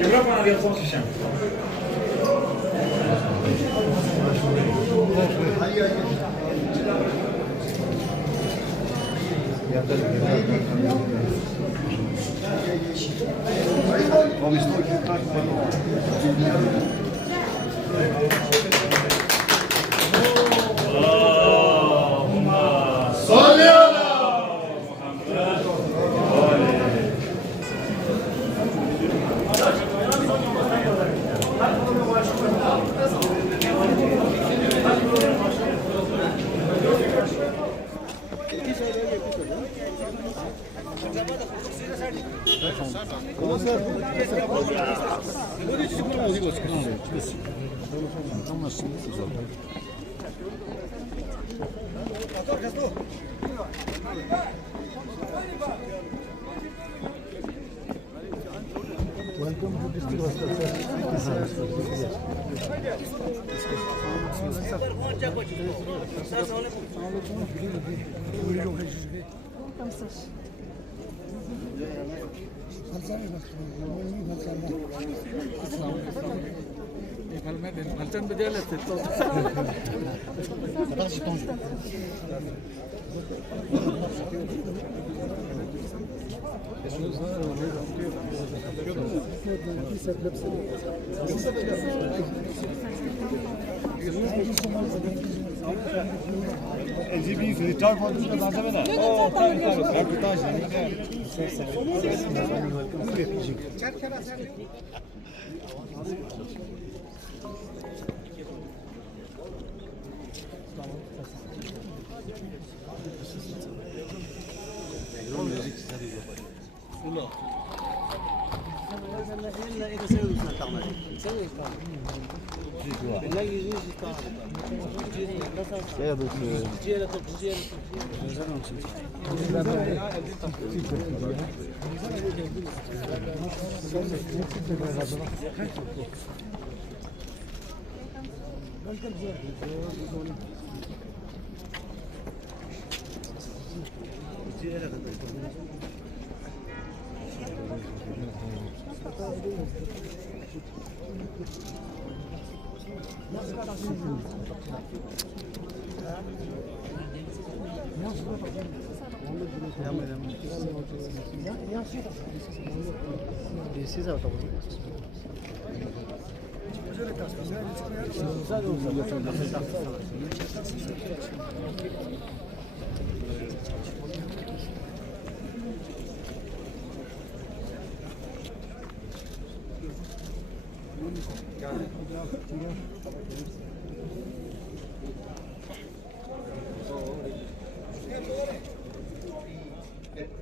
Quebrou para ali, só se chama. Welcome to district hospital.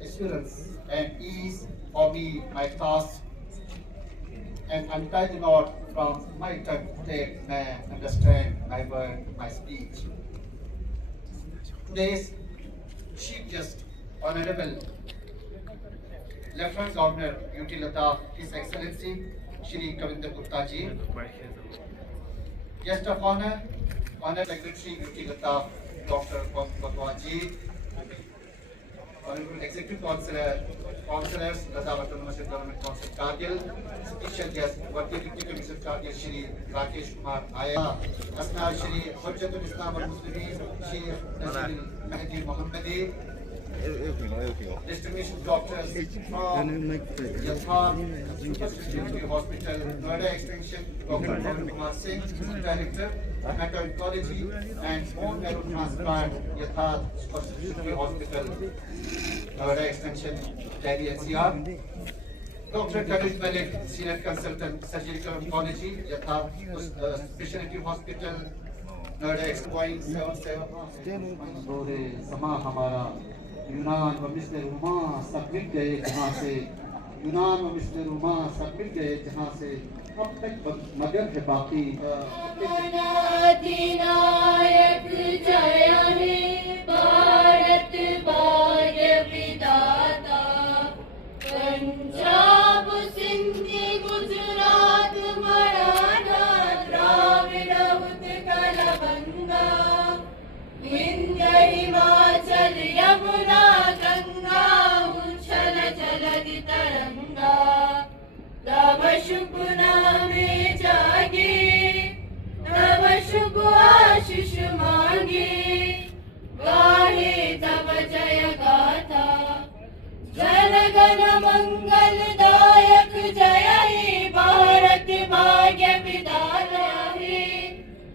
Assurance and ease for me my task, and untie the knot from my tongue that may understand my word, my speech. Today's Chief Guest, Honorable Lieutenant Governor UT Ladakh, His Excellency Shri Kavinder Gupta ji. Guest of Honor, Honorable Secretary UT Ladakh, Dr. Bhagwan ji. Honorable Executive Councillors, Ladakh Autonomous Government Council Kargil, Special Guest, Working Deputy Commissioner Kargil, Shri Rakesh Kumar Aya, Asna Shri Hujjatul Islam al Muslimin, Shri Nazir Mahdi Mohammadi, distinguished doctors from Yatharth Super Specialty Hospital, Noida Extension, Dr. Pawan Kumar Singh, Director, Hemato-Oncology and Bone Marrow Transplant, Yatharth Super Specialty Hospital, Noida Extension, Delhi NCR. Dr. Khalid Malik, Senior Consultant, Surgical Oncology, Yatharth Specialty Hospital, Noida Extension 77. यूनान व मिस्र रुमा सब मिल गए जहाँ से, यूनान व मिस्र रुमा सब मिल गए जहाँ से, अब तक मगर है बाकी। अधिनायक जय हे भारत भाग्य विधाता, पंजाब सिंध गुजरात मराठा द्राविड़ उत्कल बंगा, विंध्य हिमाचल यमुना गंगा, उच्छल जलधि तरंगा, तव शुभ नामे जागे, तब शुभ आशीष मांगे, गाहे तब जय गाथा, जन गण मंगलदायक जय हे भारत भाग्य विधाता हे,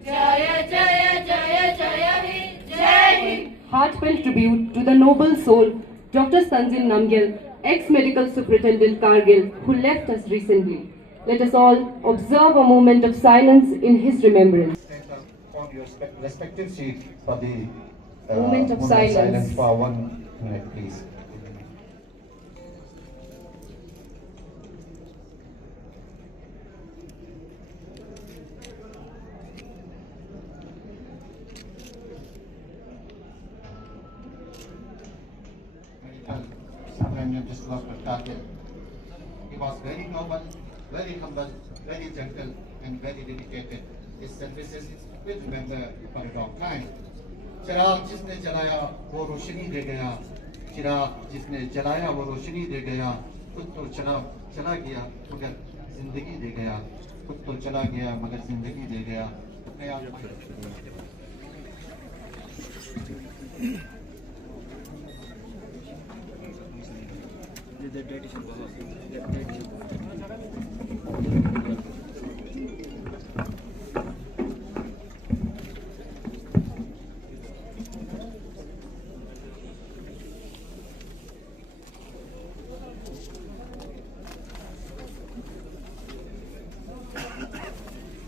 जय जय जय जय हे, जय Hind. Heartfelt tribute to the noble soul, Dr. Sanjay Namgyal, ex-medical superintendent Kargil, who left us recently. Let us all observe a moment of silence in his remembrance. Stand up on your respective seat for the Moment of silence. for 1 minute, please. Sometimes just lost a target. He was very noble, very humble, very gentle, and very dedicated. His services will remember for a long time. चिराग जिसने जलाया वो रोशनी दे गया, चिराग जिसने जलाया वो रोशनी दे गया, खुद तो चला गया मगर जिंदगी दे गया, खुद तो चला गया मगर जिंदगी दे गया।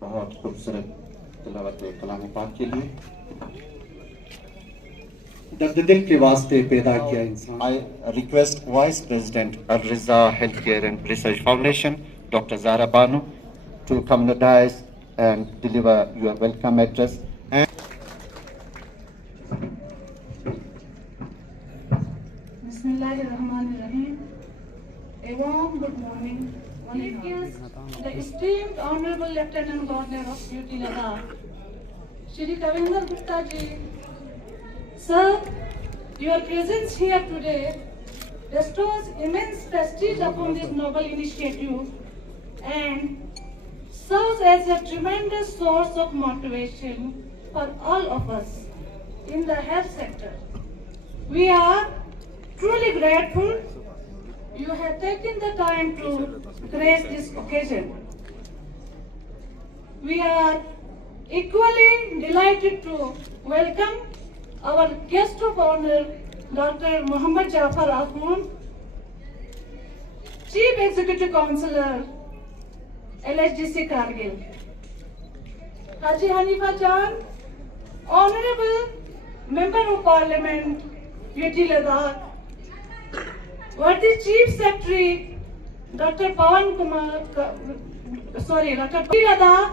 बहुत खूबसूरत तिलावत कलाम पाक के लिए दर्द दिल के वास्ते पैदा किया इंसान। I request Vice President Al Riza Healthcare and Research Foundation, Dr. Zara Banu, to come to the dais and deliver your welcome address. And Bismillahirrahmanirrahim. A warm good morning. Chief guest, the esteemed Honorable Lieutenant Governor of UT Ladakh, Shri Kavinder Gupta ji. Sir, your presence here today bestows immense prestige upon this noble initiative and serves as a tremendous source of motivation for all of us in the health sector. We are truly grateful you have taken the time to grace this occasion. We are equally delighted to welcome our guest of honor, Dr. Muhammad Jafar Akhund, Chief Executive Councillor, LHDC Kargil, Haji Hanifa Jan, Honorable Member of Parliament, UT Ladakh, worthy Chief Secretary, Dr. Pawan Kumar, Dr. Ladakh,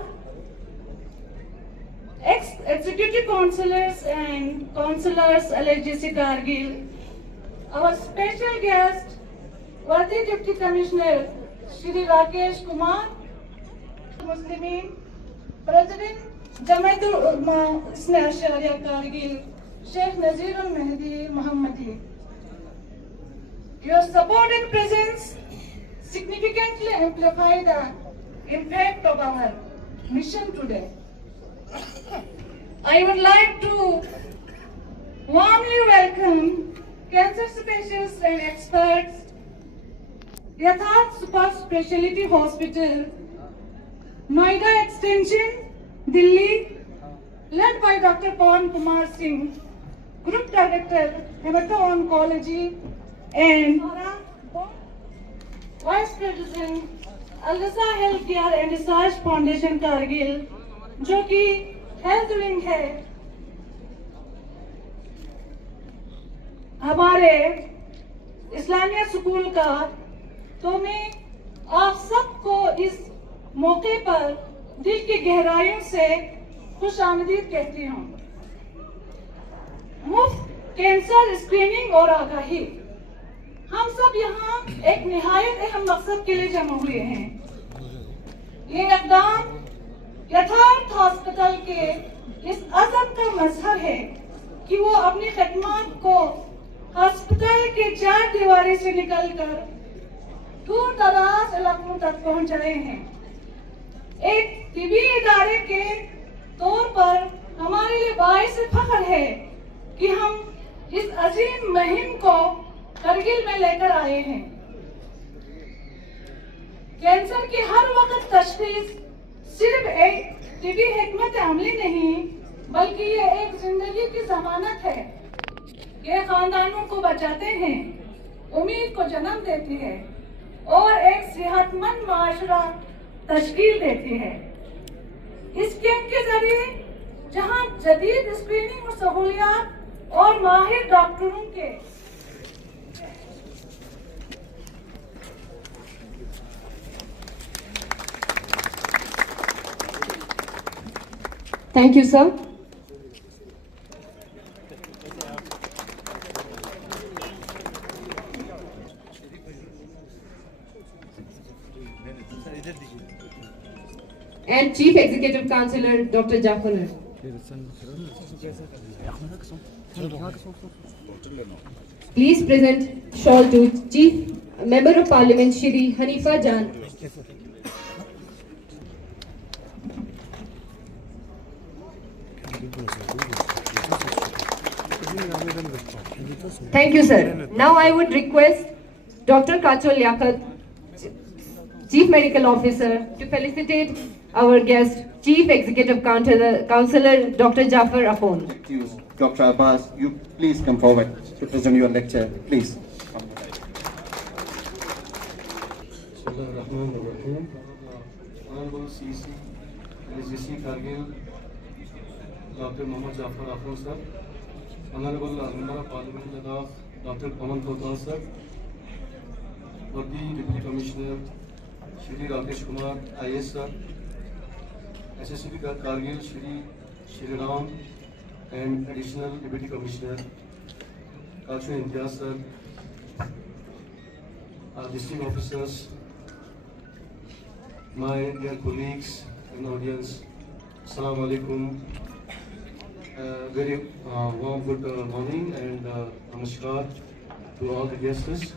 ex-executive councillors and councillors LHDC Kargil, our special guest, worthy Deputy Commissioner Shri Rakesh Kumar, Muslimin, President Jamaatul Ulama Isna Ashariya Kargil, Sheikh Nazir al-Mehdi Muhammadi. Your support and presence significantly amplify the impact of our mission today. I would like to warmly welcome cancer specialists and experts, Yatharth Super Speciality Hospital, Noida Extension, Delhi, led by Dr. Pawan Kumar Singh, Group Director, Hemato-Oncology, and Vice President, Al-Raza Healthcare and Research Foundation Kargil, जो कि health wing है हमारे Islamia school का। तो मैं आप सबको इस मौके पर दिल की गहराइयों से खुश आमदीद कहती हूँ। मुफ्त कैंसर स्क्रीनिंग और आगाही, हम सब यहाँ एक निहायत अहम मकसद के लिए जमा हुए हैं। ये इक़दाम यथार्थ हॉस्पिटल के इस अज़म का मजहर है कि वो अपनी खदमात को हॉस्पिटल के 4 दीवारी से निकलकर दूर दराज इलाकों तक पहुंचाए हैं। एक तिबी इदारे के तौर पर हमारे लिए बाइस फख्र है कि हम इस अजीम मुहिम को करगिल में लेकर आए हैं। कैंसर की हर वक्त तशखीस सिर्फ एक तिबी हिकमत अमली नहीं, बल्कि ये एक जिंदगी की जमानत है। ये खानदानों को बचाते हैं, उम्मीद को जन्म देती है और एक सेहतमंद माशरा तश्कील देती है। इस कैंप के जरिए जहां जदीद स्क्रीनिंग और सहूलियात और माहिर डॉक्टरों के Thank you, sir. And Chief Executive Councillor Dr. Jafar. Please present shawl to Chief Member of Parliament Shri Hanifa Jan. Thank you, sir. Now I would request Dr. Kachol Liaquat, Chief Medical Officer, to felicitate our guest, Chief Executive Councillor Dr. Jafar Afon. Thank you, Dr. Abbas. You please come forward to present your lecture, please. Honorable CC, LGC Kargil, Dr. Mohammad Jafar Afon sir, Honorable Member of Parliament Ladakh, Dr. Pawan Kotan sir, Worthy Deputy Commissioner Shri Rakesh Kumar IAS sir, SSCP Kargil Shri Ram, and Additional Deputy Commissioner Kachu Imtiaz sir, district officers, my dear colleagues in audience, Assalamu alaikum. Very warm good morning and namaskar to all the guests.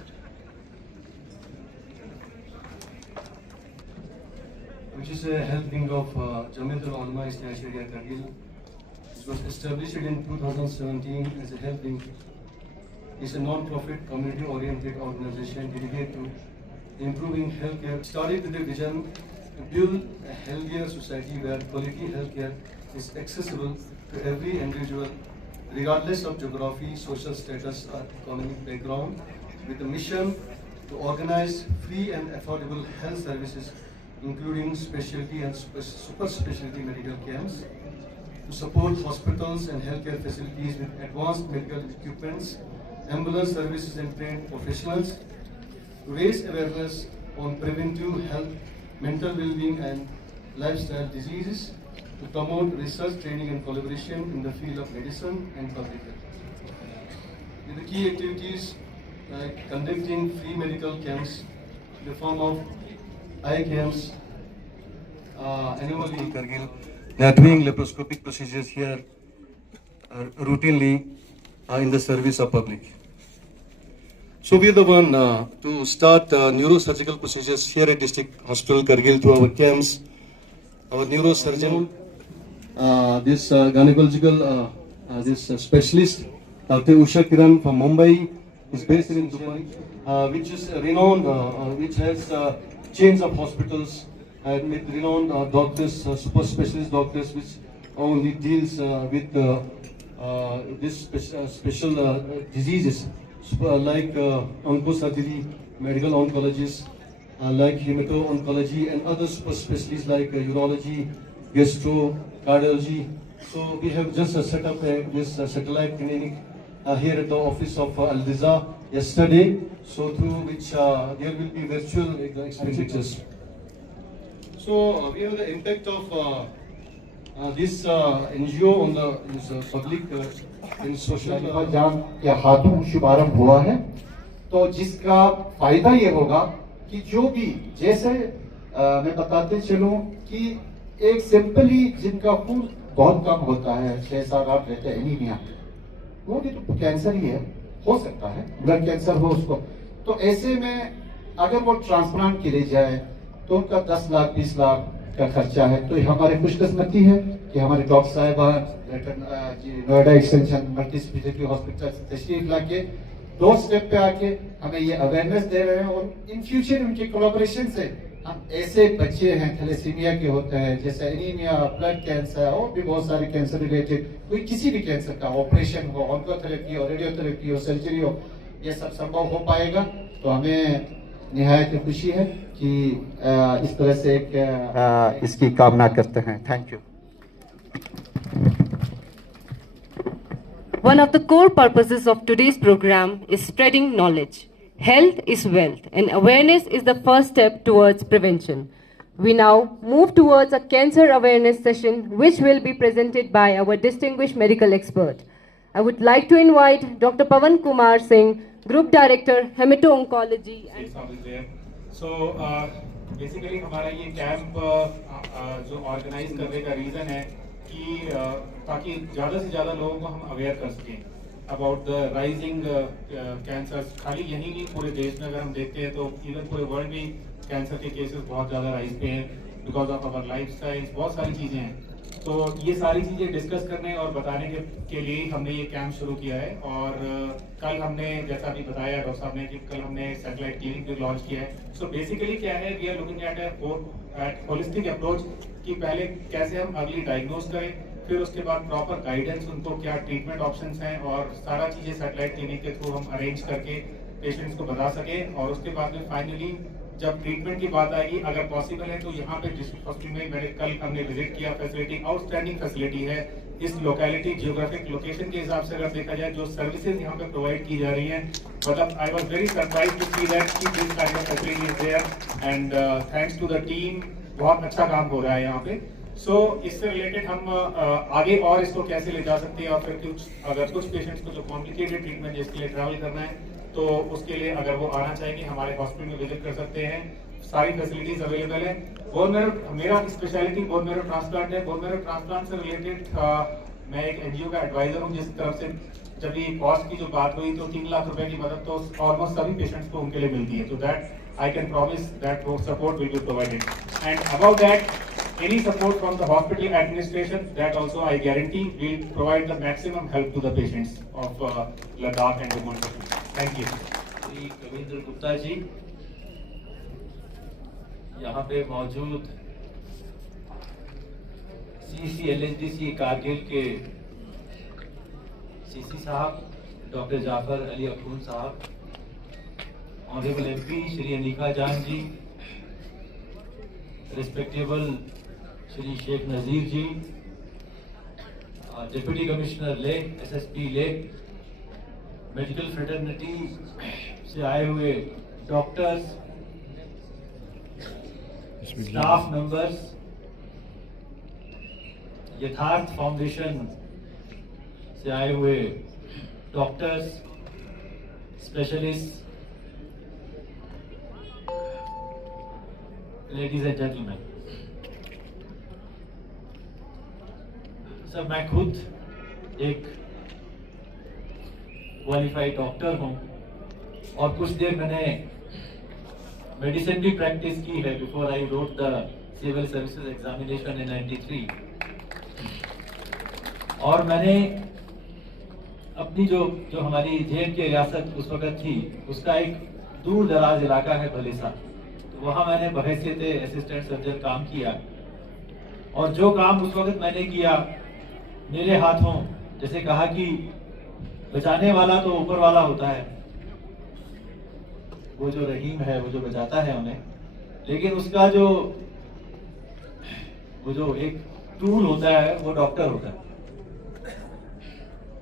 Which is a health wing of Jamiatul Ulama Islamiyya Sharia Kargil. It was established in 2017 as a health wing. It's a non-profit, community-oriented organization dedicated to improving healthcare. Started with the vision to build a healthier society where quality healthcare is accessible to every individual, regardless of geography, social status, or economic background, with a mission to organize free and affordable health services, including specialty and super specialty medical camps, to support hospitals and healthcare facilities with advanced medical equipments, ambulance services and trained professionals, to raise awareness on preventive health, mental well-being and lifestyle diseases, to promote research, training and collaboration in the field of medicine and public health. With the key activities like conducting free medical camps in the form of eye camps, annually in Kargil. They are doing laparoscopic procedures here routinely in the service of public. So we are the one to start neurosurgical procedures here at District Hospital Kargil through our camps. Our neurosurgeon, this gynecological specialist, Dr. Usha Kiran from Mumbai, is based in Dubai, which is renowned, which has chains of hospitals and with renowned doctors, super specialist doctors, which only deals with this special diseases like oncosurgery, medical oncologists, like hemato-oncology and other specialties like urology, gastro, cardiology. So we have just set up this satellite clinic here at the office of Al-Riza yesterday, so through which there will be virtual expenditures. So we have the impact of this NGO on the public in social. जान के हाथों शुभारंभ हुआ है, तो जिसका फायदा ये होगा कि जो भी जैसे मैं बताते चलूं कि एक सिंपली जिनका खून बहुत कम होता है, 6-7-8 रहते हैं एनीमिया, वो भी तो कैंसर ही है, हो सकता है ब्लड कैंसर हो उसको, तो ऐसे में अगर वो ट्रांसप्लांट के लिए जाए तो उनका 10 लाख 20 लाख का खर्चा है। तो हमारी खुशकिस्मती है कि हमारे डॉक्टर साहिबान Noida extension multi speciality hospital से तशरीफ लाके 2 स्टेप पे आके हमें ये अवेयरनेस दे रहे हैं, और इन फ्यूचर उनके कोलैबोरेशन से हम ऐसे बच्चे हैं थैलेसीमिया के होते हैं, जैसे एनीमिया, ब्लड कैंसर और भी बहुत सारे कैंसर रिलेटेड, कोई किसी भी कैंसर का ऑपरेशन हो, ऑन्कोथेरेपी हो, रेडियोथेरेपी हो, सर्जरी हो, ये सब संभव हो पाएगा। तो हमें निहायत खुशी है कि इस तरह से एक इसकी कामना करते हैं। Thank you. One of the core purposes of today's program is spreading knowledge. Health is wealth, and awareness is the first step towards prevention. We now move towards a cancer awareness session, which will be presented by our distinguished medical expert. I would like to invite Dr. Pawan Kumar Singh, Group Director, Hemato-Oncology. So, basically हमारा ये camp जो organise करने का reason है कि ताकि ज़्यादा से ज़्यादा लोगों को हम अवेयर कर सकें अबाउट द राइजिंग कैंसर्स। खाली यही नहीं, पूरे देश में अगर हम देखते हैं तो इवन पूरे वर्ल्ड में कैंसर के केसेस बहुत ज़्यादा राइज पे हैं बिकॉज ऑफ अवर लाइफस्टाइल, बहुत सारी चीज़ें हैं। तो ये सारी चीज़ें डिस्कस करने और बताने के लिए हमने ये कैंप शुरू किया है। और कल हमने, जैसा अभी बताया डॉक्टर साहब ने, कि कल हमने सैटेलाइट क्लिनिक भी लॉन्च किया है। सो बेसिकली क्या है, we are looking at holistic approach कि पहले कैसे हम अर्ली डायग्नोज करें, फिर उसके बाद प्रॉपर गाइडेंस, उनको क्या ट्रीटमेंट ऑप्शंस हैं, और सारा चीज़ें सैटेलाइट क्लिनिक के थ्रू हम अरेंज करके पेशेंट्स को बता सकें। और उसके बाद में फाइनली जब ट्रीटमेंट की बात आएगी, अगर पॉसिबल है तो यहाँ पे डिस्ट्रिक्ट हॉस्पिटल में मैंने कल हमने विजिट किया, फैसिलिटी आउटस्टैंडिंग फैसिलिटी है। इस लोकेलिटी जियोग्राफिक लोकेशन के हिसाब से अगर देखा जाए, जो सर्विसेज यहाँ पे प्रोवाइड की जा रही हैं, मतलब I was very surprised to see that कि this kind of facility is there, and thanks to the team, बहुत अच्छा काम हो रहा है यहाँ पे। सो इससे रिलेटेड हम आगे और इसको कैसे ले जा सकते हैं, और फिर अगर कुछ पेशेंट्स को जो कॉम्प्लिकेटेड ट्रीटमेंट जिसके लिए ट्रैवल करना है, तो उसके लिए अगर वो आना चाहेंगे हमारे हॉस्पिटल में विजिट कर सकते हैं। सारी फैसिलिटीज अवेलेबल है। बोन मैरो, मेरा स्पेशलिटी बोन मैरो ट्रांसप्लांट है। बोन मैरो ट्रांसप्लांट से रिलेटेड मैं एक एनजीओ का एडवाइजर हूँ, जिस तरफ से जब ये कॉस्ट की जो बात हुई तो 3 लाख रुपए की मदद तो ऑलमोस्ट सभी पेशेंट्स को उनके लिए मिलती है। तो that I can promise that वो support will be provided, and about that any support from the hospital administration, that also I guarantee will provide the maximum help to the patients of Ladakh and Jammu. Thank you. Shri Kavinder Gupta ji यहाँ पे मौजूद CCLHDC Kargil के CC साहब, doctor Jafar Ali अखून साहब, honourable MP Shri Anika जान जी, respectable Shri Sheikh नजीर जी, deputy commissioner ले, SSP ले, medical fraternity से आए हुए डॉक्टर्स, स्टाफ मेंबर्स, यथार्थ फाउंडेशन से आए हुए doctors, specialist, ladies and gentleman, sir मैं खुद एक क्वालिफाइड डॉक्टर हूं और कुछ देर मैंने मेडिसिन भी प्रैक्टिस की है before I wrote the civil services examination in 93। और मैंने अपनी जो हमारी JNK रियासत उस वक्त थी, उसका एक दूर दराज इलाका है भलेसा, तो वहाँ मैंने बहैसियत असिस्टेंट सर्जन काम किया। और जो काम उस वक्त मैंने किया, मेरे हाथों जैसे कहा कि बचाने वाला तो ऊपर वाला होता है, वो जो रहीम है वो जो बचाता है उन्हें, लेकिन उसका जो एक टूल होता है वो डॉक्टर होता है।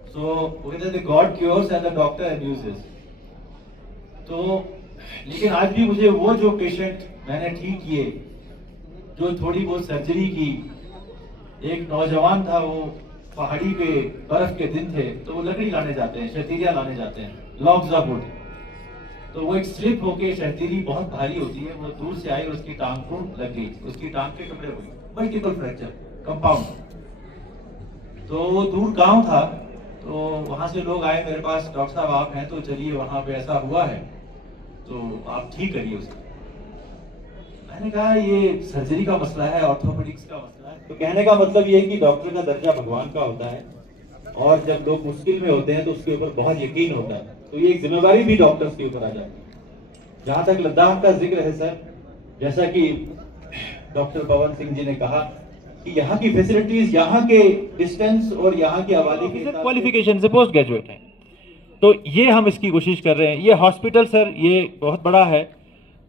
So whether the God cures and the doctor abuses. तो लेकिन आज भी मुझे वो जो पेशेंट मैंने ठीक किए, जो थोड़ी बहुत सर्जरी की, एक नौजवान था, वो पहाड़ी पे बर्फ के दिन थे, तो वो लकड़ी लाने जाते हैं, शतीरिया लाने जाते हैं, लॉग्स ऑफ वुड। तो वो एक स्लिप होके, शतीरी बहुत भारी होती है, वो दूर से आई और उसकी टांग को लग गई, उसकी टांग के टुकड़े हुए, मल्टीपल फ्रैक्चर कंपाउंड। तो वो दूर गांव था, तो वहां से लोग आए मेरे पास, डॉक्टर साहब आप हैं तो चलिए वहां पे ऐसा हुआ है तो आप ठीक करिए उसको। मैंने कहा ये सर्जरी का मसला है, ऑर्थोपेडिक्स का मसला है। तो कहने का मतलब ये है कि डॉक्टर का दर्जा भगवान का होता है, और जब लोग मुश्किल में होते हैं तो उसके ऊपर बहुत यकीन होता है, तो ये एक जिम्मेदारी भी डॉक्टर्स के ऊपर आ जाती है। जहां तक लद्दाख का जिक्र है सर, जैसा कि डॉक्टर पवन सिंह जी ने कहा कि यहाँ की फैसिलिटीज, यहाँ के डिस्टेंस और यहाँ की आबादी के क्वालिफिकेशन से पोस्ट ग्रेजुएट हैं, तो ये हम इसकी कोशिश कर रहे हैं। ये हॉस्पिटल सर ये बहुत बड़ा है,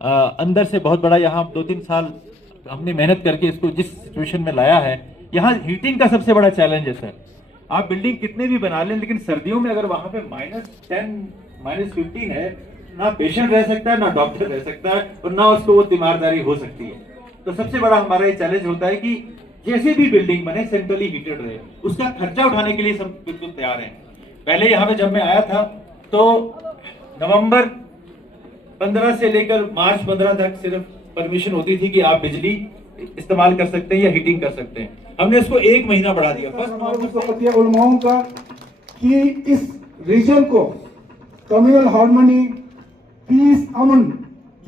अंदर से बहुत बड़ा, यहाँ 2-3 साल हमने मेहनत करके इसको जिस सिचुएशन में लाया है। यहाँ हीटिंग का सबसे बड़ा चैलेंज है सर, आप बिल्डिंग कितने भी बना लें, लेकिन सर्दियों में अगर वहां पे -10 -15 है, ना पेशेंट रह सकता है, ना डॉक्टर रह सकता है, और ना उसको वो तीमारदारी हो सकती है। तो सबसे बड़ा हमारा ये चैलेंज होता है कि जैसे भी बिल्डिंग बने सेंट्रली हीटेड रहे, उसका खर्चा उठाने के लिए सब बिल्कुल तैयार हैं। पहले यहाँ पे जब मैं आया था तो नवंबर 15 से लेकर मार्च 15 तक सिर्फ परमिशन होती थी कि आप बिजली इस्तेमाल कर सकते हैं या हीटिंग कर सकते हैं। हमने इसको 1 महीना बढ़ा दिया। बस उलमाओं का कि इस रीजन को कम्युनल हार्मनी, पीस, अमन,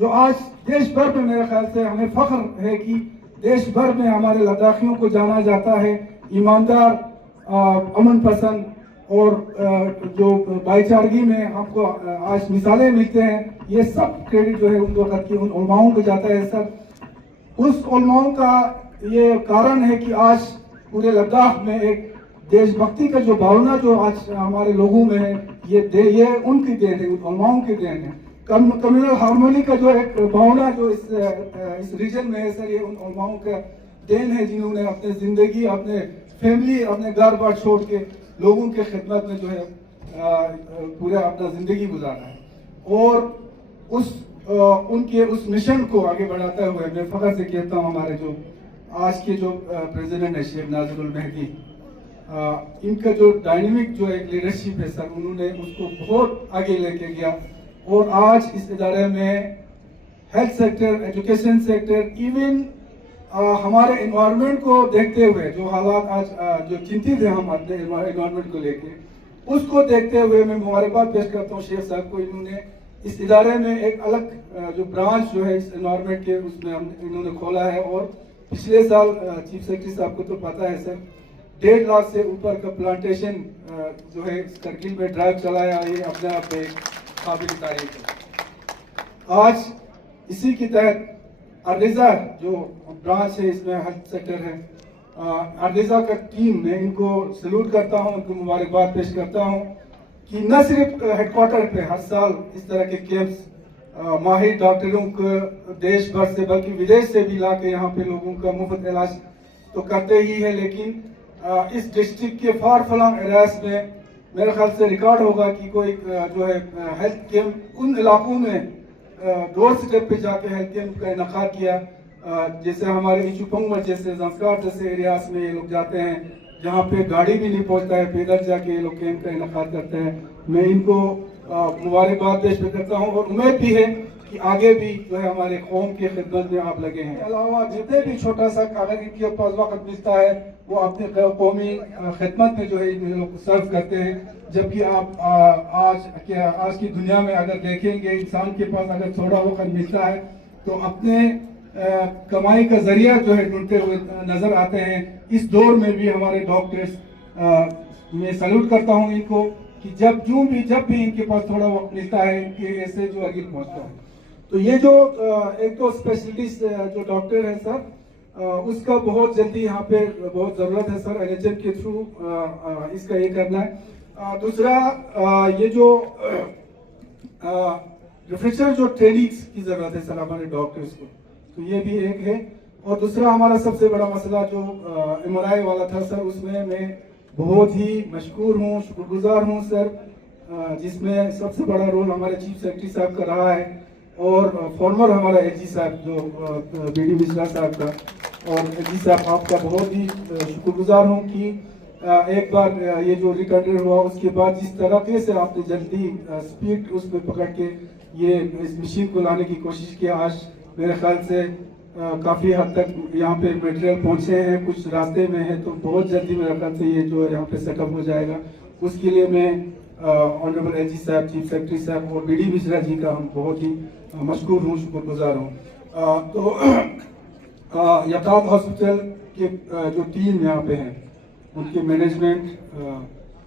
जो आज देश भर में मेरे ख्याल से हमें फख्र है कि देश भर में हमारे लद्दाखियों को जाना जाता है ईमानदार, अमन पसंद, और जो भाईचारगी में हमको आज मिसालें मिलते हैं, ये सब क्रेडिट जो है उन वक्त की उन उलमाओं को जाता है सर। उस उलमाओं का ये कारण है कि आज पूरे लद्दाख में एक देशभक्ति का जो भावना जो आज हमारे लोगों में है, ये उनकी देन है, उन उलमाओं की देन है। कम्युनल हार्मनी का जो एक भावना जो इस रीजन में है सर, ये उन उलमाओं का देन है, जिन्होंने अपनी जिंदगी, अपने फैमिली, अपने घर बार छोड़ के लोगों के खिदमत में जो है पूरा अपना जिंदगी गुजारा है। और उनके उस मिशन को आगे बढ़ाते हुए मैं फख्र से कहता हूँ, हमारे जो आज के जो प्रेसिडेंट है शेख नाज़िरुल मेहदी, इनका जो डायनेमिक जो एक लीडरशिप है सर, उन्होंने उसको बहुत आगे लेके गया। और आज इस इदारे में health sector, education sector, even हमारे एनवायरनमेंट को देखते हुए जो हालात आज जो चिंतित है हम अपने एनवायरनमेंट को लेके, उसको देखते हुए मैं मुबारकबाद पेश करता हूँ शेख साहब को। इन्होंने इस इदारे में एक अलग जो ब्रांच जो है इस एनवायरनमेंट के, उसमें इन्होंने खोला है। और पिछले साल चीफ सेक्रेटरी साहब को तो पता है सर, 1.5 लाख से ऊपर का प्लांटेशन जो है करगिल में ड्राइव चलाया, ये अपने आप में काबिल तारीफ है। आज इसी के तहत अर्दिजा जो ब्रांच है, इसमें हेल्थ सेक्टर है, अर्दिजा का टीम में इनको सैल्यूट करता हूँ, उनको मुबारकबाद पेश करता हूँ कि न सिर्फ हेडक्वार्टर पे हर साल इस तरह के कैंप्स माहिर डॉक्टरों को देश भर से बल्कि विदेश से भी ला के यहाँ पे लोगों का मुफ्त इलाज तो करते ही है, लेकिन इस डिस्ट्रिक्ट के फार फलंग एरियाज में मेरे ख्याल से रिकॉर्ड होगा कि कोई जो है हेल्थ कैंप उन इलाकों में डोर स्टेप पे जाके हेल्थ कैंप का इनकाद किया। जैसे हमारे इचुपंगमर जैसे जंस्कार जैसे एरियाज में ये लोग जाते हैं, जहाँ पे गाड़ी भी नहीं पहुँचता है, पैदल जाके ये लोग कैंप का इनकाद करते हैं। मैं इनको मुबारकबाद पेश करता हूँ और उम्मीद भी है कि आगे भी जो है हमारे कौम की खिदमत में आप लगे हैं। अलावा जितने भी छोटा सा अगर इनके पास वक्त मिलता है वो अपने कौमी खिदमत में जो है इन लोग सर्व करते हैं। जबकि आप आज की दुनिया में अगर देखेंगे, इंसान के पास अगर थोड़ा वक्त मिलता है तो अपने कमाई का जरिया जो है ढूंढते हुए नजर आते हैं। इस दौर में भी हमारे डॉक्टर्स मैं सैल्यूट करता हूं इनको कि जब भी इनके पास थोड़ा वक्त मिलता है कि ऐसे जो आगे पहुंचता है। तो ये जो एक तो स्पेशलिस्ट जो डॉक्टर है सर, उसका बहुत जल्दी यहाँ पे बहुत ज़रूरत है सर, NHM के थ्रू इसका ये करना है। दूसरा ये जो रिफ्रेशर जो ट्रेनिंग्स की ज़रूरत है सर हमारे डॉक्टर्स को, तो ये भी एक है। और दूसरा हमारा सबसे बड़ा मसला जो MRI वाला था सर, उसमें मैं बहुत ही मशकूर हूँ, शुक्रगुजार हूँ सर, जिसमें सबसे बड़ा रोल हमारे चीफ सेक्रेटरी साहब का रहा है और फॉर्मर हमारा AG साहब जो BD मिश्रा साहब का। और AG साहब आपका बहुत ही शुक्रगुजार हूँ कि एक बार ये जो रिकॉर्डेड हुआ उसके बाद जिस तरीके से आपने जल्दी स्पीड उसमें पकड़ के ये इस मशीन को लाने की कोशिश की। आज मेरे ख्याल से काफ़ी हद तक यहाँ पे मटेरियल पहुँचे हैं, कुछ रास्ते में है, तो बहुत जल्दी मेरे ख्याल से ये जो यहाँ पे सेटअप हो जाएगा। उसके लिए मैं ऑनरेबल AG साहब, चीफ सेक्रेटरी साहब और BD मिश्रा जी का हम बहुत ही मशकूर हूँ, शुक्रगुजार हूँ। तो यकाब हॉस्पिटल के जो टीम यहाँ पे हैं, उनके मैनेजमेंट,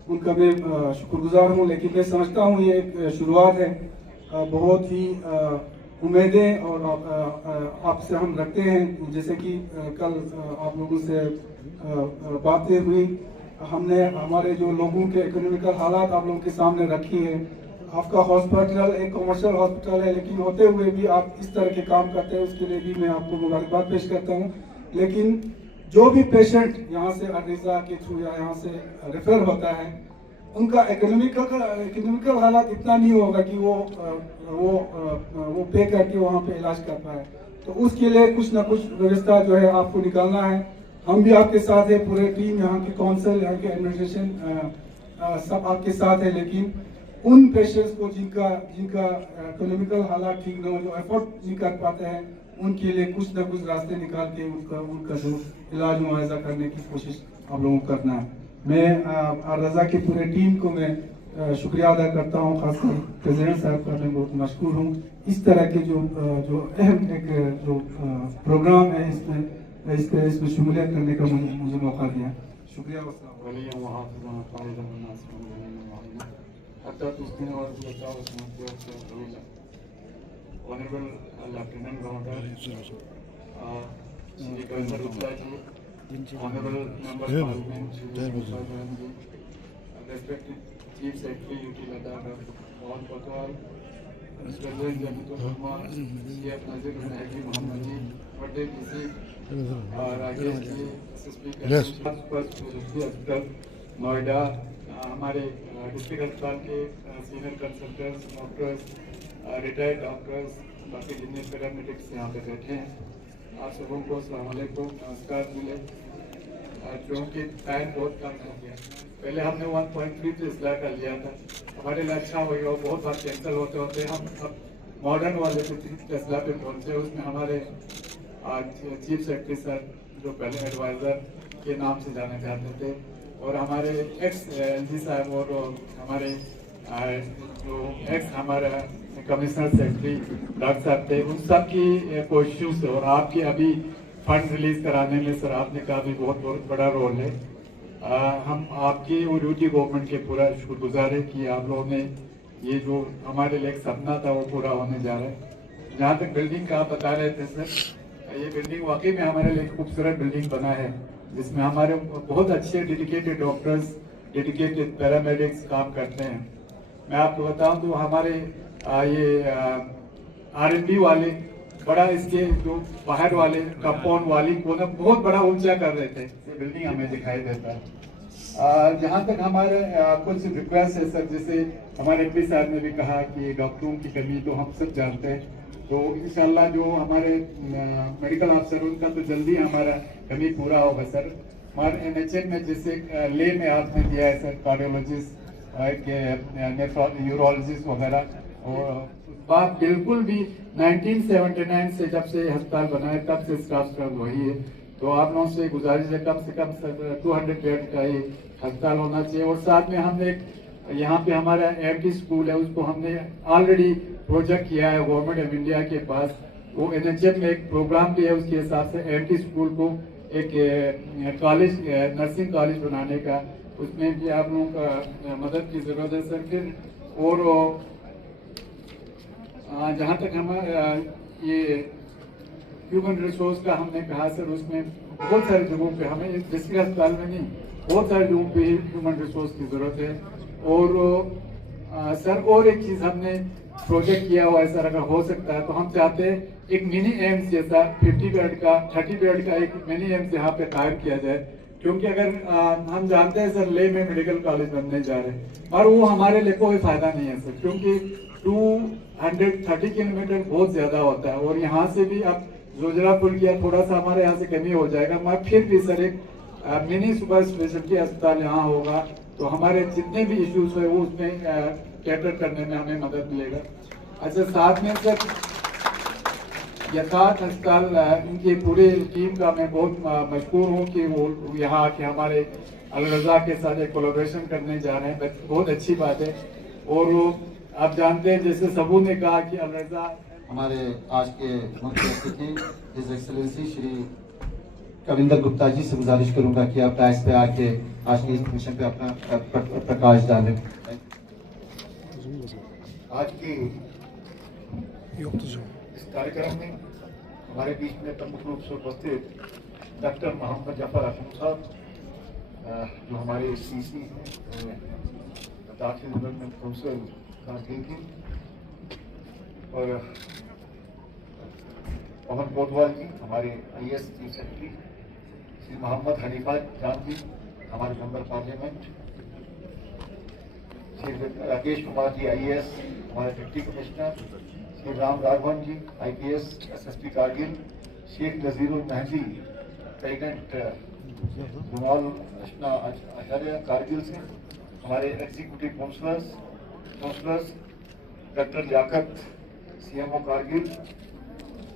उनका मैं शुक्रगुजार हूँ। लेकिन मैं समझता हूँ ये एक शुरुआत है, बहुत ही उम्मीदें और आपसे हम रखते हैं। जैसे कि कल आप लोगों से बातें हुई, हमने हमारे जो लोगों के इकोनॉमिकल हालात आप लोगों के सामने रखी है। आपका हॉस्पिटल एक कमर्शियल हॉस्पिटल है, लेकिन होते हुए भी आप इस तरह के काम करते हैं, उसके लिए भी मैं आपको मुबारकबाद पेश करता हूँ। लेकिन जो भी पेशेंट यहाँ से अर्निजा के थ्रू या यहाँ से रेफर होता है, उनका इकोनॉमिकल हालात इतना नहीं होगा कि वो पे करके वहाँ पे इलाज कर पाए। तो उसके लिए कुछ ना कुछ व्यवस्था जो है आपको निकालना है। हम भी आपके साथ है, पूरे टीम, यहाँ की काउंसिल, यहाँ की एडमिनिस्ट्रेशन सब आपके साथ है। लेकिन उन पेशेंट्स को जिनका इकोनॉमिकल हालात ठीक न हो, जो एफोर्ड नहीं कर पाते हैं, उनके लिए कुछ ना कुछ रास्ते निकाल के उनका जो इलाज मुआवजा करने की कोशिश आप लोगों को करना है। मैं रजा की पूरे टीम को मैं शुक्रिया अदा करता हूँ, खासकर प्रेसिडेंट साहब का मैं बहुत मशकूर हूँ। इस तरह के जो अहम एक जो प्रोग्राम है इसमें शमूलियत करने का मुझे मौका दिया। शुक्रिया। Honorable Lieutenant Governor, Shri Kavinder Gupta ji, Honorable Member of Parliament, respected Chief Secretary UT Ladakh, Mohan Kotwal, President Jamitul Rahman, CF Nazir Hussain Muhammad ji, Bade DC, Rajesh ji, First Hospital, Noida, हमारे district अस्पताल के senior consultants, doctors, retired doctors, बाकी जितने paramedics यहाँ पे बैठे हैं, आप सबों को अस्सलाम वालेकुम, नमस्कार मिले। क्योंकि टाइम बहुत कम हो गया, पहले हमने 1.3 टेस्ला कर लिया था, हमारे लिए अच्छा हुआ। और बहुत बार कैंसिल होते होते हम अब मॉडर्न वाले पे 3 टेस्ला पे पहुँचे। उसमें हमारे चीफ सेक्रेटरी सर जो पहले एडवाइज़र के नाम से जाने जाते थे, और हमारे एक्स LG साहब और हमारे जो एक्स हमारा कमिश्नर सेक्रेटरी डॉक्टर साहब थे, उन सब की कोशिशों से और आपके अभी फंड रिलीज कराने में सर आपने का भी बहुत बड़ा रोल है। हम आपकी और UT गवर्नमेंट के पूरा शुक्रगुजार है कि आप लोगों ने ये जो हमारे लिए एक सपना था वो पूरा होने जा रहा है। जहाँ तक बिल्डिंग का आप बता रहे थे सर, ये बिल्डिंग वाकई में हमारे लिए खूबसूरत बिल्डिंग बना है, जिसमें हमारे बहुत अच्छे डेडिकेटेड डॉक्टर्स, डेडिकेटेड पैरामेडिक्स काम करते हैं। मैं आपको बताऊं तो हमारे ये R&D वाले बड़ा इसके जो बाहर वाले कंपाउंड वाली को ना बहुत बड़ा ऊंचा कर रहे थे, ये बिल्डिंग हमें दिखाई देता है। जहाँ तक हमारे कुछ रिक्वेस्ट है सर, जैसे हमारे MP साहब ने भी कहा कि डॉक्टरों की कमी तो हम सब जानते हैं, तो इंशाल्लाह जो हमारे मेडिकल अफसर उनका तो जल्दी हमारा कमी पूरा होगा सर। हमारे NHM में जैसे ले में आपने दिया है सर, कार्डियोलॉजिस्ट, यूरोलॉजिस्ट वगैरह, और बात बिल्कुल भी 1979 से जब से अस्पताल बना है तब से स्टाफ स्ट्रगल वही है। तो आप लोगों से गुजारिश है कम से कम 200 बेड का ये अस्पताल होना चाहिए। और साथ में हमने यहाँ पे हमारा MD स्कूल है, उसको हमने ऑलरेडी प्रोजेक्ट किया है गवर्नमेंट ऑफ इंडिया के पास, वो NHM में एक प्रोग्राम भी है, उसके हिसाब से MD स्कूल को एक कॉलेज, नर्सिंग कॉलेज बनाने का, उसमें भी आप लोगों का मदद की जरूरत है सर। फिर और जहाँ तक हमारा ये ह्यूमन रिसोर्स का हमने कहा सर, उसमें बहुत सारी जगहों पे हमें इस डिस्ट्रिक्ट अस्पताल में नहीं, बहुत सारे जगहों पे ह्यूमन रिसोर्स की जरूरत है। और सर और एक चीज़ हमने प्रोजेक्ट किया हुआ है सर, अगर हो सकता है तो हम चाहते हैं एक मिनी एम्स जैसा 50 बेड का 30 बेड का एक मिनी एम्स यहाँ पे कायम किया जाए, क्योंकि अगर हम जानते हैं सर ले में मेडिकल कॉलेज बनने जा रहे हैं और वो हमारे लिए कोई फायदा नहीं है सर, क्योंकि 230 किलोमीटर बहुत ज्यादा होता है और यहाँ से भी अब जोजरा पुल किया थोड़ा सा हमारे यहाँ से कमी हो जाएगा, मगर फिर भी सर एक मिनी सुपर स्पेशलिटी अस्पताल यहाँ होगा तो हमारे जितने भी इश्यूज है वो उसमें कैटर करने में हमें मदद मिलेगा। अच्छा, साथ में सर यथार्थ अस्पताल इनकी पूरी टीम का मैं बहुत मशहूर हूँ कि वो यहाँ के हमारे अल रजा के साथ एक कोलैबोरेशन करने जा रहे हैं, बहुत अच्छी बात है। और आप जानते हैं जैसे सबू ने कहा कि अल रजा हमारे आज के मुख्य अतिथि हिज एक्सेलेंसी श्री कविंदर गुप्ता जी से गुजारिश करूंगा कि आप डायस पे आके आज की इस मिशन पे अपना प्रकाश डालें। आज की इस कार्यक्रम में हमारे बीच में प्रमुख रूप से उपस्थित डॉक्टर मोहम्मद जफर अहमद साहब, जो हमारे सीसी दाखिल डेवलपमेंट काउंसिल कारगिल की, और पवन कोतवाल जी हमारे IAS chief secretary, Shri Mohammad Hanifa Jan ji हमारे member parliament, Shri Rakesh Kumar ji IAS हमारे deputy commissioner, Shri Ram Raghavan ji IPS SSP Kargil, Sheikh Nazirul Mahdi president रुमाल अशना आचार्य कारगिल से, हमारे executive councillors doctor Liaqat CMO Kargil,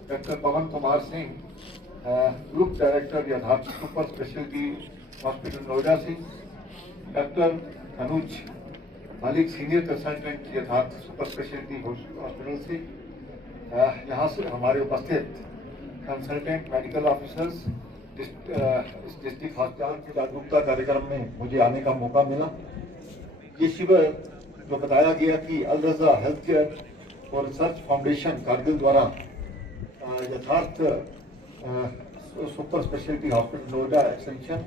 doctor Pawan Kumar Singh group director Yatharth super speciality hospital Noida से, doctor Anuj Malik senior consultant Yatharth super speciality hospital से, यहाँ से हमारे उपस्थित कंसल्टेंट मेडिकल ऑफिसर्स इस डिस्ट्रिक्ट हॉस्पिटल के जागरूकता कार्यक्रम में मुझे आने का मौका मिला। ये शिविर जो बताया गया कि अल रजा हेल्थ केयर और रिसर्च फाउंडेशन कारगिल द्वारा यथार्थ super speciality hospital Noida extension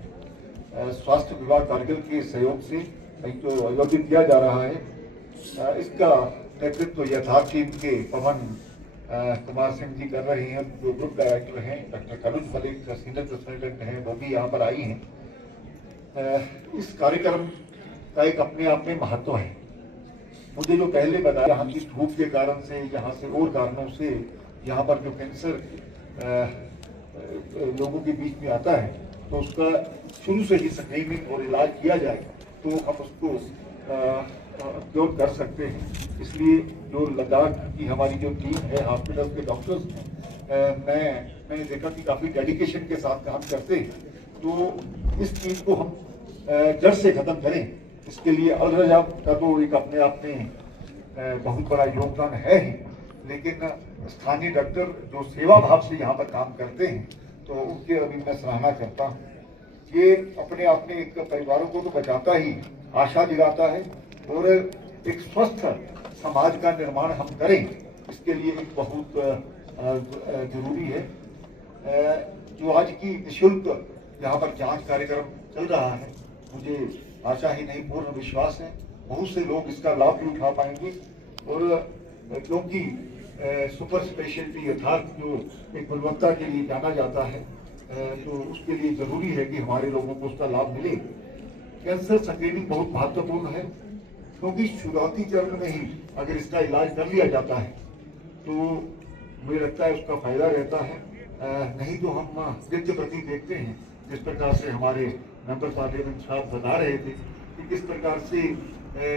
स्वास्थ्य विभाग कारगिल के सहयोग से जो आयोजित किया जा रहा है, इसका नेतृत्व यथार्थ टीम के पवन कुमार सिंह जी कर रहे हैं, जो ग्रुप डायरेक्टर हैं। Doctor Kanuj Malik senior consultant हैं, वो भी यहाँ पर आई हैं। इस कार्यक्रम का एक अपने आप में महत्व है। मुझे जो पहले बताया, यहाँ की धूप के कारण से, यहाँ से और कारणों से यहाँ पर जो कैंसर लोगों के बीच में आता है, तो उसका शुरू से ही स्क्रीनिंग और इलाज किया जाएगा तो हम उसको क्योर कर सकते हैं। इसलिए जो लद्दाख की हमारी जो टीम है, हॉस्पिटल के डॉक्टर्स हैं, मैंने देखा कि काफ़ी डेडिकेशन के साथ काम करते हैं। तो इस चीज़ को हम जड़ से ख़त्म करें, इसके लिए अल रजा का तो एक अपने आप में बहुत बड़ा योगदान है ही, लेकिन स्थानीय डॉक्टर जो सेवा भाव से यहाँ पर काम करते हैं, तो उनके अभी मैं सराहना करता हूँ। ये अपने आप में एक परिवारों को तो बचाता ही, आशा दिलाता है, और एक स्वस्थ समाज का निर्माण हम करें, इसके लिए एक बहुत जरूरी है। जो आज की निःशुल्क यहाँ पर जांच कार्यक्रम चल रहा है, मुझे आशा ही नहीं पूर्ण विश्वास है बहुत से लोग इसका लाभ भी उठा पाएंगे। और क्योंकि सुपर स्पेशलिटी यथार्थ जो एक गुणवत्ता के लिए जाना जाता है, तो उसके लिए जरूरी है कि हमारे लोगों को उसका लाभ मिले। कैंसर स्क्रीनिंग बहुत महत्वपूर्ण है, क्योंकि शुरुआती चरण में ही अगर इसका इलाज कर लिया जाता है तो मुझे लगता है उसका फायदा रहता है। नहीं तो हम नित्य प्रति देखते हैं जिस प्रकार से हमारे मेंबर पार्लियामेंट साहब बता रहे थे कि किस प्रकार से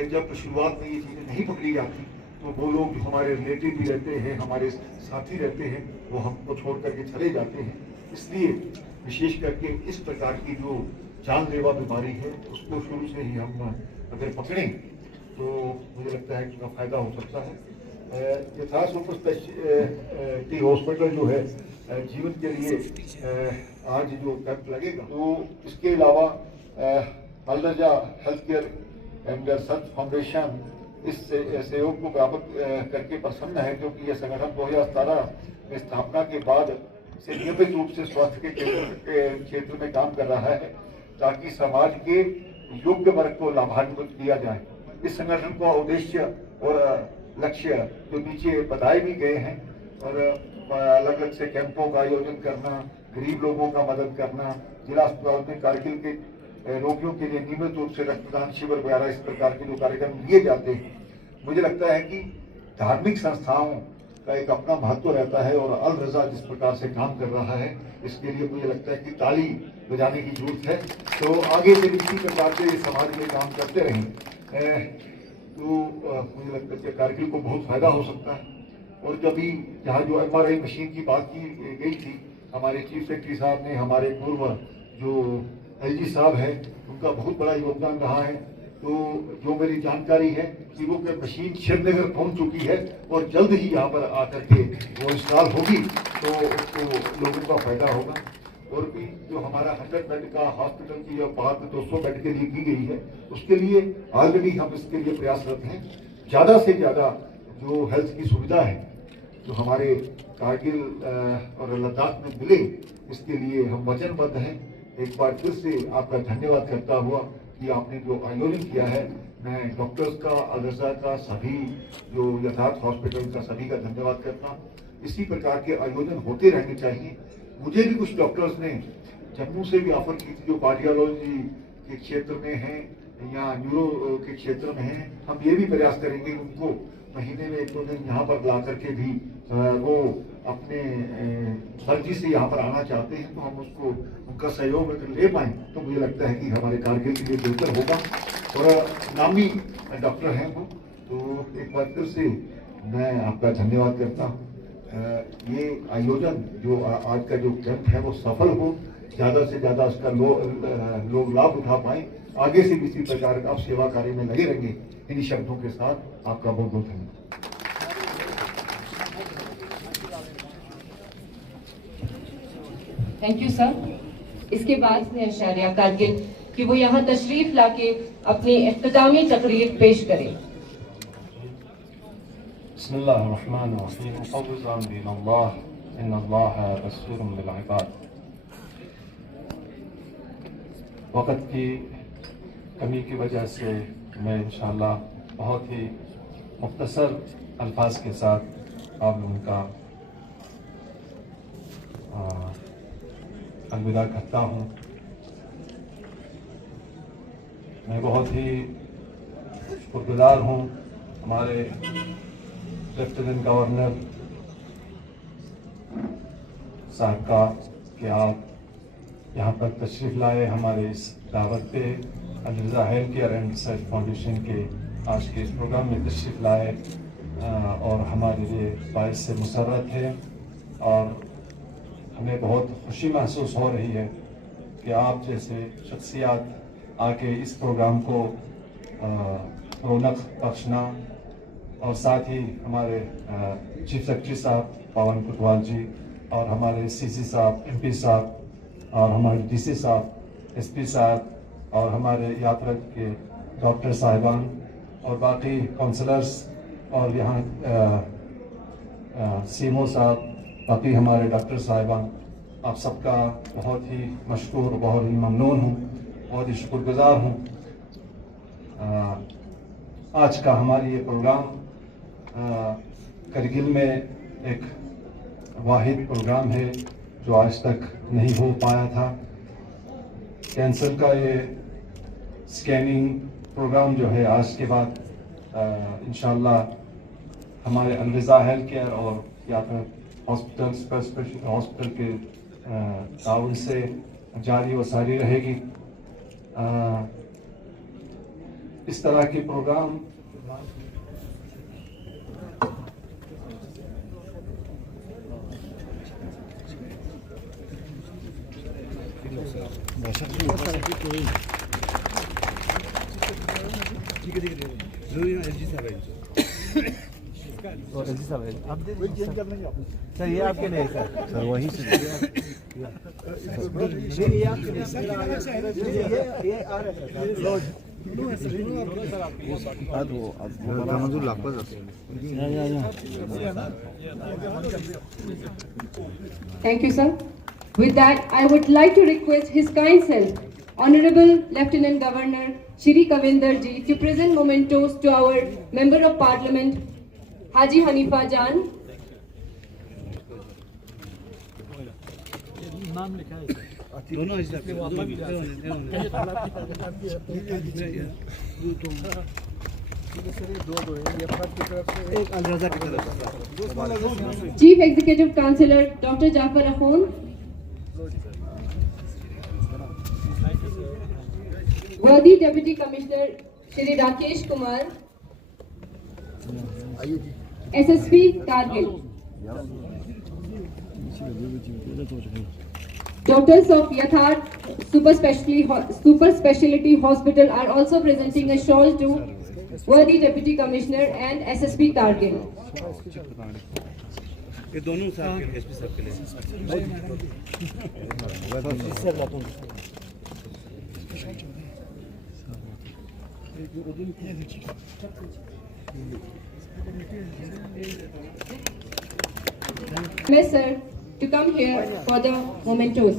जब शुरुआत में ये चीज़ें नहीं पकड़ी जाती तो वो लोग जो हमारे रिलेटिव भी रहते हैं, हमारे साथी रहते हैं, वो हमको छोड़ करके चले जाते हैं। इसलिए विशेष करके इस प्रकार की जो जानलेवा बीमारी है, उसको शुरू से ही हम अगर पकड़ें तो मुझे लगता है कि उसका फायदा हो सकता है। यथार्थ सुपर स्पेशलिटी हॉस्पिटल जो है जीवन के लिए आज जो कैंप लगेगा, तो इसके अलावा Al Raza health care and research foundation इस सहयोग को प्राप्त करके प्रसन्न है, क्योंकि यह संगठन 2017 में स्थापना के बाद से नियमित रूप से स्वास्थ्य के क्षेत्र में काम कर रहा है ताकि समाज के योग्य वर्ग को लाभान्वित किया जाए। इस संगठन का उद्देश्य और लक्ष्य जो नीचे बताए भी गए हैं और अलग अलग से कैंपों का आयोजन करना, गरीब लोगों का मदद करना, जिला अस्पताल में कारगिल के रोगियों के लिए नियमित रूप से रक्तदान शिविर वगैरह इस प्रकार के जो कार्यक्रम लिए जाते हैं, मुझे लगता है कि धार्मिक संस्थाओं का एक अपना महत्व रहता है और अल रजा जिस प्रकार से काम कर रहा है इसके लिए मुझे लगता है कि ताली बजाने की जरूरत है। तो आगे से इसी प्रकार से समाज में काम करते रहें तो मुझे लगता है कि कारगिल को बहुत फायदा हो सकता है। और जब यहाँ जो MRI मशीन की बात की गई थी, हमारे चीफ सेक्रेटरी साहब ने, हमारे पूर्व जो LG साहब है, उनका बहुत बड़ा योगदान रहा है। तो जो मेरी जानकारी है कि वो मशीन श्रीनगर पहुंच चुकी है और जल्द ही यहाँ पर आकर के वो इंस्टॉल होगी तो उसको लोगों का फायदा होगा। और भी जो हमारा 100 बेड का हॉस्पिटल की जो बात 200 बेड के लिए की गई है उसके लिए ऑलरेडी हम इसके लिए प्रयासरत हैं। ज़्यादा से ज़्यादा जो हेल्थ की सुविधा है जो हमारे कारगिल और लद्दाख में मिले इसके लिए हम वचनबद्ध हैं। एक बार फिर से आपका धन्यवाद करता हुआ कि आपने जो आयोजन किया है, मैं डॉक्टर्स का, अल रजा का, सभी जो यथार्थ हॉस्पिटल का सभी का धन्यवाद करता हूँ। इसी प्रकार के आयोजन होते रहने चाहिए। मुझे भी कुछ डॉक्टर्स ने जम्मू से भी ऑफर की थी जो कार्डियोलॉजी के क्षेत्र में हैं या न्यूरो के क्षेत्र में हैं। हम ये भी प्रयास करेंगे उनको महीने में 1-2 दिन यहाँ पर ला करके भी वो अपने मर्जी से यहाँ पर आना चाहते हैं तो हम उसको उनका सहयोग अगर ले पाएँ तो मुझे लगता है कि हमारे कारगिल के लिए बेहतर होगा। और नामी डॉक्टर हैं वो, तो एक बार फिर से मैं आपका धन्यवाद करता हूँ। ये आयोजन जो आज का जो कैंप है वो सफल हो, ज़्यादा से ज़्यादा उसका लोग लाभ उठा पाएँ। आगे से भी इसी प्रकार का आप सेवा कार्य में लगे रहेंगे। इन्हीं शब्दों के साथ आपका बहुत बहुत धन्यवाद। Thank you sir. इसके बाद से शहरिया कारगिल कि वो यहाँ तशरीफ लाके अपनी इख्तितामी तकरीर पेश करें। बिस्मिल्लाहिर्रहमानिर्रहीम। वक़्त की कमी की वजह से मैं इंशाअल्लाह बहुत ही मुख्तसर अल्फाज के साथ आप लोगों का अलविदा करता हूँ। मैं बहुत ही शुक्रगुजार हूँ हमारे लेफ्टिनेंट गवर्नर साहब का कि आप यहाँ पर तशरीफ़ लाए, हमारे इस दावत पे Al Raza health care and research foundation के आज के इस प्रोग्राम में तशरीफ़ लाए और हमारे लिए बाइस से मुसर्रत है और हमें बहुत खुशी महसूस हो रही है कि आप जैसे शख्सियात आके इस प्रोग्राम को रौनक बख्शना और साथ ही हमारे चीफ सेक्रेटरी साहब पवन कुटवाल जी और हमारे CC साहब, MP साहब और हमारे DC साहब, SP साहब और हमारे यात्रा के डॉक्टर साहिबान और बाकी काउंसलर्स और यहाँ CMO साहब, बाकी हमारे डॉक्टर साहिबान, आप सबका बहुत ही मशकूर, बहुत ही ममनून हूँ, बहुत ही शुक्रगुजार हूँ। आज का हमारी ये प्रोग्राम करगिल में एक वाहिद प्रोग्राम है जो आज तक नहीं हो पाया था। कैंसर का ये स्कैनिंग प्रोग्राम जो है आज के बाद इंशाअल्लाह हमारे अल रजा हेल्थ केयर और या फिर हॉस्पिटल के ताउन से जारी व सारी रहेगी। इस तरह के प्रोग्राम सर ये आपके लिए सर वहीं से ये आपके लिए ये आ रहा है सर। मंजूर लागपास Thank you, sir. With that, I would like to request His kind self, Honorable Lieutenant Governor Shri Kavinder Ji, to present mementos to our Member of Parliament, Haji Hanifa Jan. नाम लिखा है दोनों Chief Executive Councillor Dr. Jafar Akhund, worthy Deputy Commissioner Shri Rakesh Kumar, SSP Kargil. Doctors of Yatharth Super Speciality Hospital are also presenting a shawl to worthy Deputy Commissioner and SSP Kargil. ये दोनों साहब के SP साहब के लिए Yes, sir, to come here for the mementos.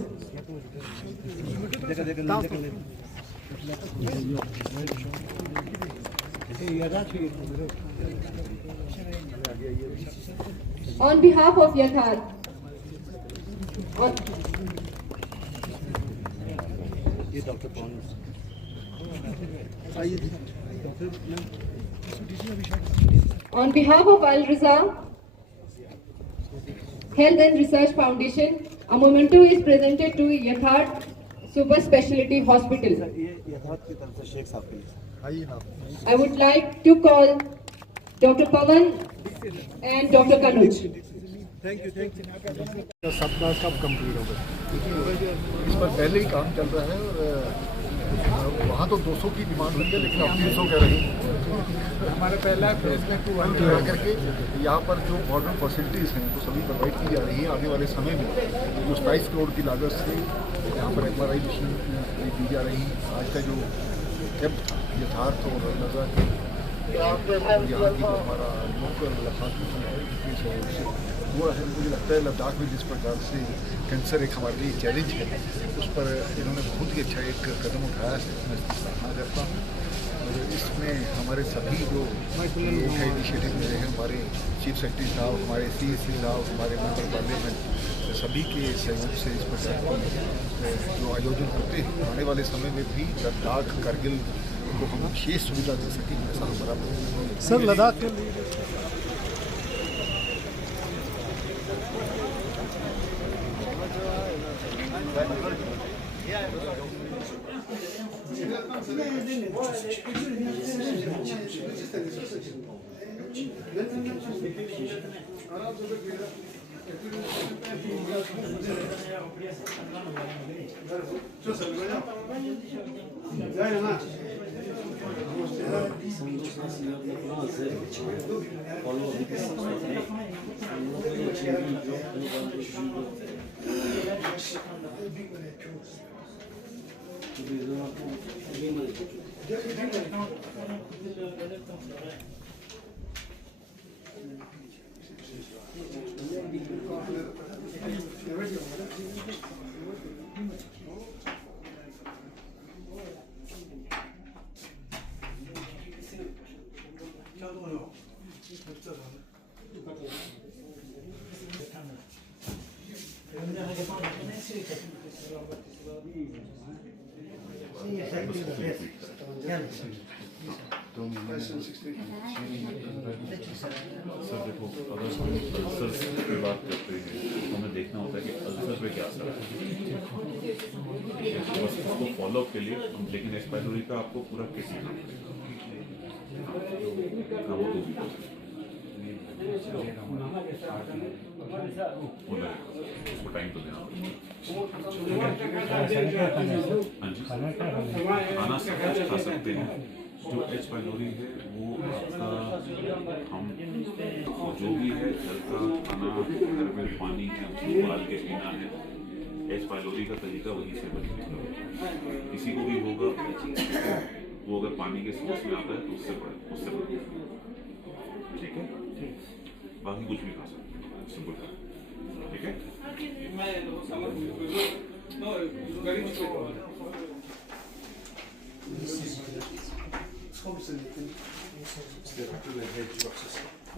On behalf of Yatharth, on behalf of Al Raza Health and Research Foundation, a memento is presented to Yatharth Super Speciality Hospital. I would like to call Dr. Pawan and Dr. Kanuj. Thank you सपना कब complete होगा? इस पर पहले ही काम चल रहा है और वहाँ तो 200 की डिमांड हुई है, लेकिन अब 300 कह रही है। हमारे पहला फैसले को करके यहाँ पर जो मॉडर्न फैसिलिटीज़ हैं वो सभी प्रोवाइड की जा रही है। आने वाले समय में जो 27 करोड़ की लागत से यहाँ पर MRI मशीन दी जा रही है। आज का जो कैंप यथार्थ और नज़र यहाँ की जो हमारा लोकल हॉस्पिटल है वो है, मुझे लगता है लद्दाख में जिस प्रकार से कैंसर एक हमारे लिए चैलेंज है, उस पर इन्होंने बहुत ही अच्छा एक कदम उठाया है। मैं इसकी सराहना करता हूँ और इसमें हमारे सभी जो लोग हैं इनिशिएटिव में रहे हैं, हमारे चीफ सेक्रेटरी साहब, हमारे CSC साहब, हमारे मेंबर पार्लियामेंट, सभी के सहयोग से इस प्रकार जो आयोजन होते हैं आने वाले समय में भी लद्दाख कारगिल को हम विशेष सुविधा दे सकें, ऐसा हमारा सर लद्दाख के लिए सर देखो, अगर हम अल्सर की बात करते हैं तो हमें देखना होता है कि अल्सर पे क्या असर है। बस उसको फॉलोअप के लिए हम, लेकिन एच पाइलोरी का आपको पूरा केस लेना उसको टाइम तो देना खाना सब कुछ खा सकते हैं। जो एच पाइलोरी है वो आपका हम जो भी है घर का खाना, घर में पानी है उसको उबाल के पीना है। एच पाइलोरी का तरीका वहीं से बनेगा। किसी को भी होगा वो अगर पानी के सोर्स में आता है तो उससे बढ़े, ठीक है। बाकी कुछ भी खा सकते हैं, सिंपल, ठीक है।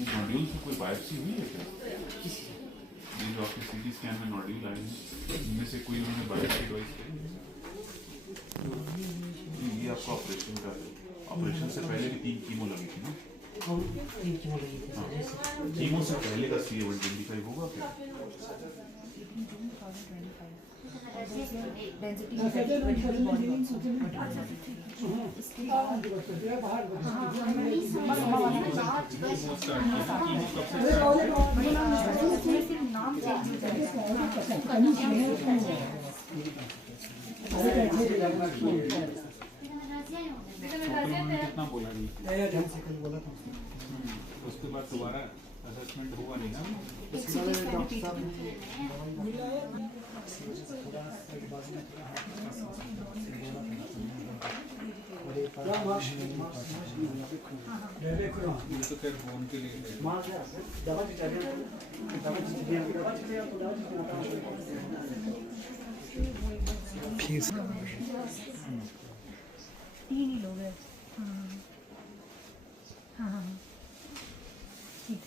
नोड्यूल से कोई बायोप्सी हुई है क्या? ये जो आपके सीटी स्कैन में नोड्यूल आए हैं, इनमें से कोई उन्होंने बायोप्सी एडवाइस की? ये आपका ऑपरेशन का है, ऑपरेशन से पहले भी 3 कीमो लगी थी ना? कीमो से पहले का CA-125 होगा क्या? कितना बोला नहीं? उसके बाद दोबारा असेसमेंट हुआ नहीं ना? तो खैर फोन के लिए फीस 3 ही लोग हैं। हाँ ठीक।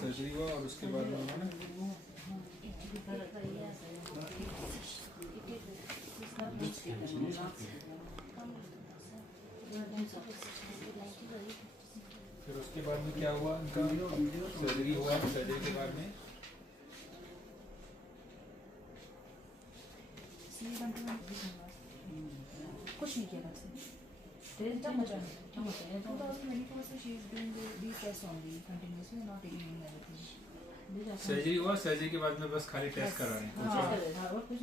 सर्जरी हुआ और उसके बाद में उन्होंने फिर उसके बाद में क्या हुआ उनका? सर्जरी हुआ, सर्जरी के बाद में कुछ नहीं किया बस। 2024 से she is doing these tests only continuously, not taking any medication. Surgery हुआ, सर्जरी के बाद में बस खाली टेस्ट करा रहे हैं।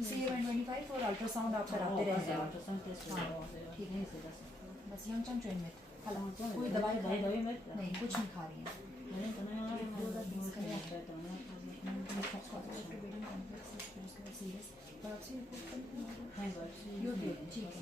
CA-125 और अल्ट्रासाउंड आप कराते रहते हैं। ठीक है, बस यंगचंग ट्रेन में कोई दवाई नहीं, कुछ नहीं खा रही है। ठीक है।